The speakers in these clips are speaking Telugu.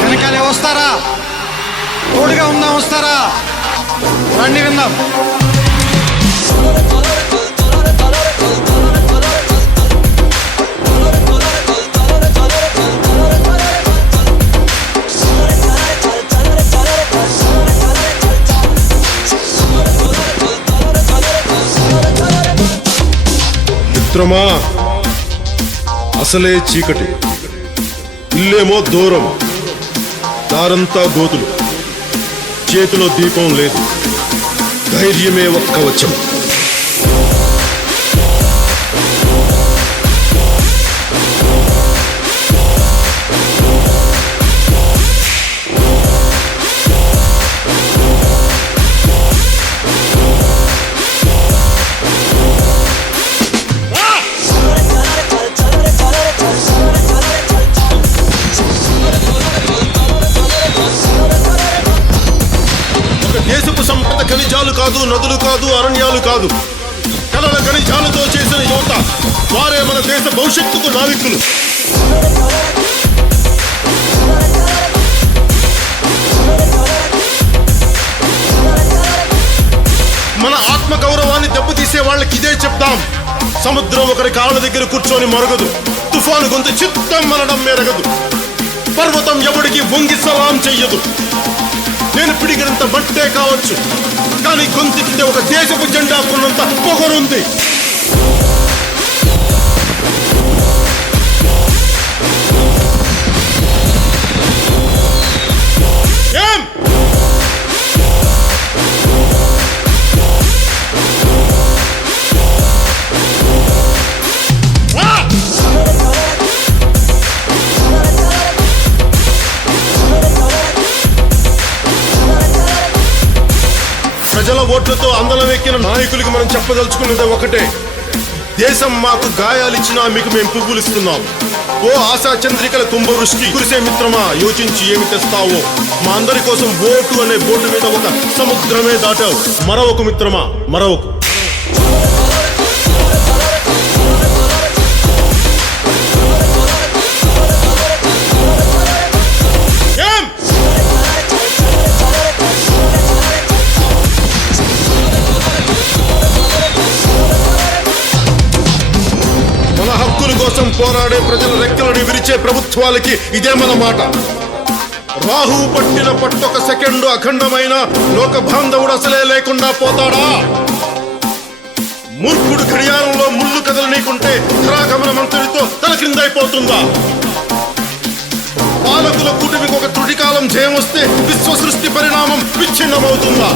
వెనకాలే వస్తారా? తోడుగా ఉందాం, వస్తారా? రండి విందాం. మిత్రమా, అసలే చీకటి, ఇల్లేమో దూరం, దారంతా గోతులు, చేతిలో దీపం లేదు, ధైర్యమే ఒక్క వచ్చం. దేశపు సంపద ఖనిజాలు కాదు, నదులు కాదు, అరణ్యాలు కాదు, కలల ఖనిజాలతో చేసిన యువత, వారే మన దేశ భవిష్యత్తుకు నావికులు. మన ఆత్మ గౌరవాన్ని దెబ్బతీసే వాళ్ళకి ఇదే చెప్తాం. సముద్రం ఒకరి కాళ్ళ దగ్గర కూర్చొని మరగదు, తుఫాను గొంతు చిత్తం మనడం మెరగదు, పర్వతం ఎవడికి వంగి సలాం చెయ్యదు. నేను పిడిగినంత బట్టే కావచ్చు, కానీ గొంతుకితే ఒక దేశపు జెండా కొన్నంత పొగరుంది. ఏం ప్రజల ఓట్లతో అందలం ఎక్కిన నాయకులకి మనం చెప్పదలుచుకున్నది ఒకటే: దేశం మాకు గాయాలిచ్చినా మీకు మేము పువ్వులు ఇస్తున్నాం. ఓ ఆశా చంద్రికల కుంభవృష్టి కురిసే మిత్రమా, యోచించి ఏమి తెస్తావో. మా అందరి కోసం ఓటు అనే బోటు మీద ఒక సముద్రమే దాటావు. మరొక మిత్రమా, మరొక. కోసం పోరాడే ప్రజల రెక్కలని విరిచే ప్రభుత్వాలకి ఇదే మన మాట. రాహు పట్టిన పట్టొక సెకండు అఖండమైన లోక బాంధవుడు అసలే లేకుండా పోతాడా? మూర్ఖుడు గడియారంలో ముళ్ళు కదలనీకుంటే ధరాగమన మంత్రితో తల క్రిందైపోతుందా? పాలకుల కూటమికి ఒక త్రుటికాలం జయం వస్తే విశ్వ సృష్టి పరిణామం విచ్ఛిన్నమవుతుందా?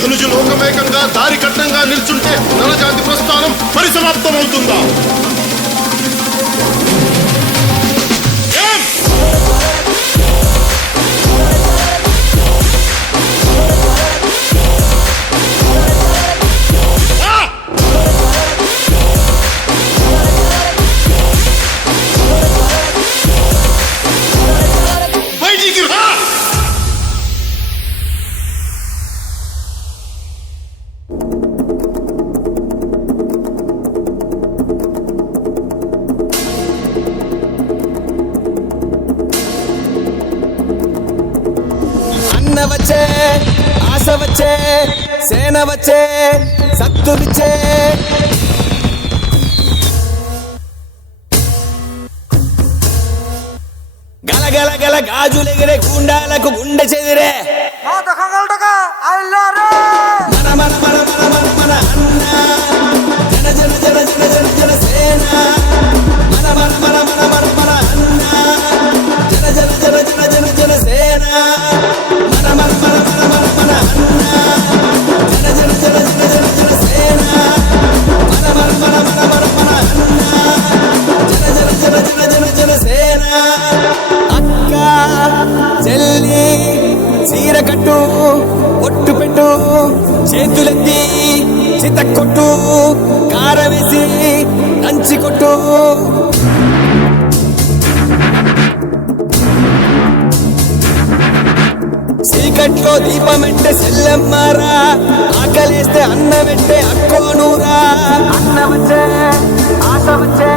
ధనుజు లోకమేకంగా దారి కట్టంగా నిల్చుంటే నరజాతి ప్రస్థానం పరిసమాప్తమవుతుందా? వచ్చే ఆశ వచ్చే సేన వచ్చే సత్తు విచ్చే గలగల గల గాజులెగిరే గుండాలకు గుండె చెదిరే మన మన మన మన మన మన అన్న జన జన జన జన జన జన సేన మన మన మన మన మన మన అన్న జన జన జన జన జన జన సేన మన మన మన మన మన మన అన్న జన జన జన జన జన జన సేన మన మన మన మన మన మన అన్న జన జన జన జన జన జన సేన అక్క చెల్లి చీర కట్టు ఒట్టు పెట్టు చేతులెత్తి చిత కొట్టు కారం వేసి దంచి కొట్టు చీకట్లో దీపమెంటే సెల్లమ్మారా ఆకలేస్తే అన్నమెంటే అక్కోనూరా అన్న వచ్చే ఆశ వచ్చే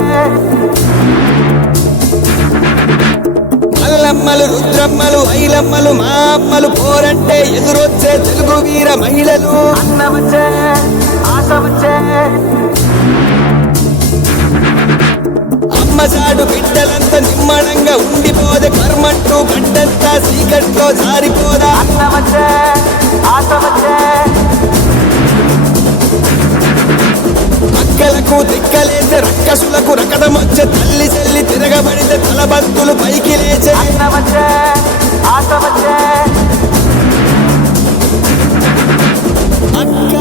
ఎల్లమ్మలు రుద్రమ్మలు ఐలమ్మలు మా అమ్మలు పోరంటే ఎదురొచ్చే తెలుగు వీర మహిళలు అన్నవచ్చే ఆశ వచ్చే అమ్మసాడు బిడ్డలంతా నిమ్మడంగా ఉండిపోదే కర్మంటూ గడ్డంతా సీకట్లో జారిపోదా అన్నవచ్చే ఆశ వచ్చే అక్కలకు దిక్కలేసే రక్కసులకు రకదమొచ్చే తల్లి చెల్లి తిరగబడితే తలబంతులు పైకి లేచే అన్నవచ్చే ఆశ వచ్చే అక్క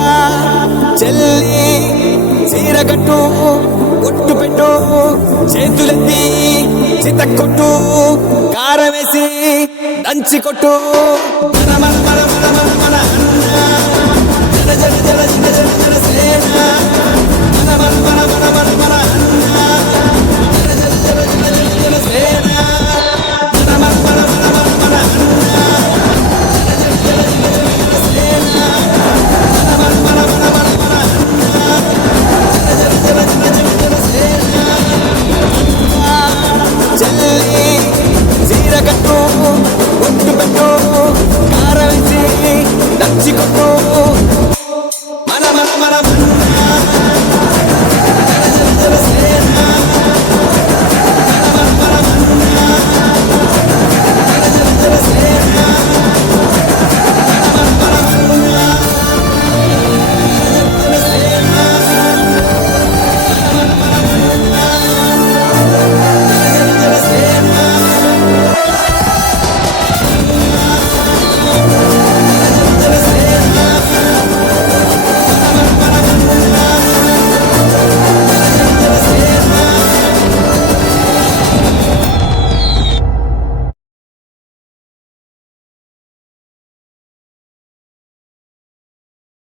చెల్లి చీరగట్టు కొట్టు పెట్టు చేతులెత్తి చితక్కొట్టు కారం వేసి దంచి కొట్టు మన మన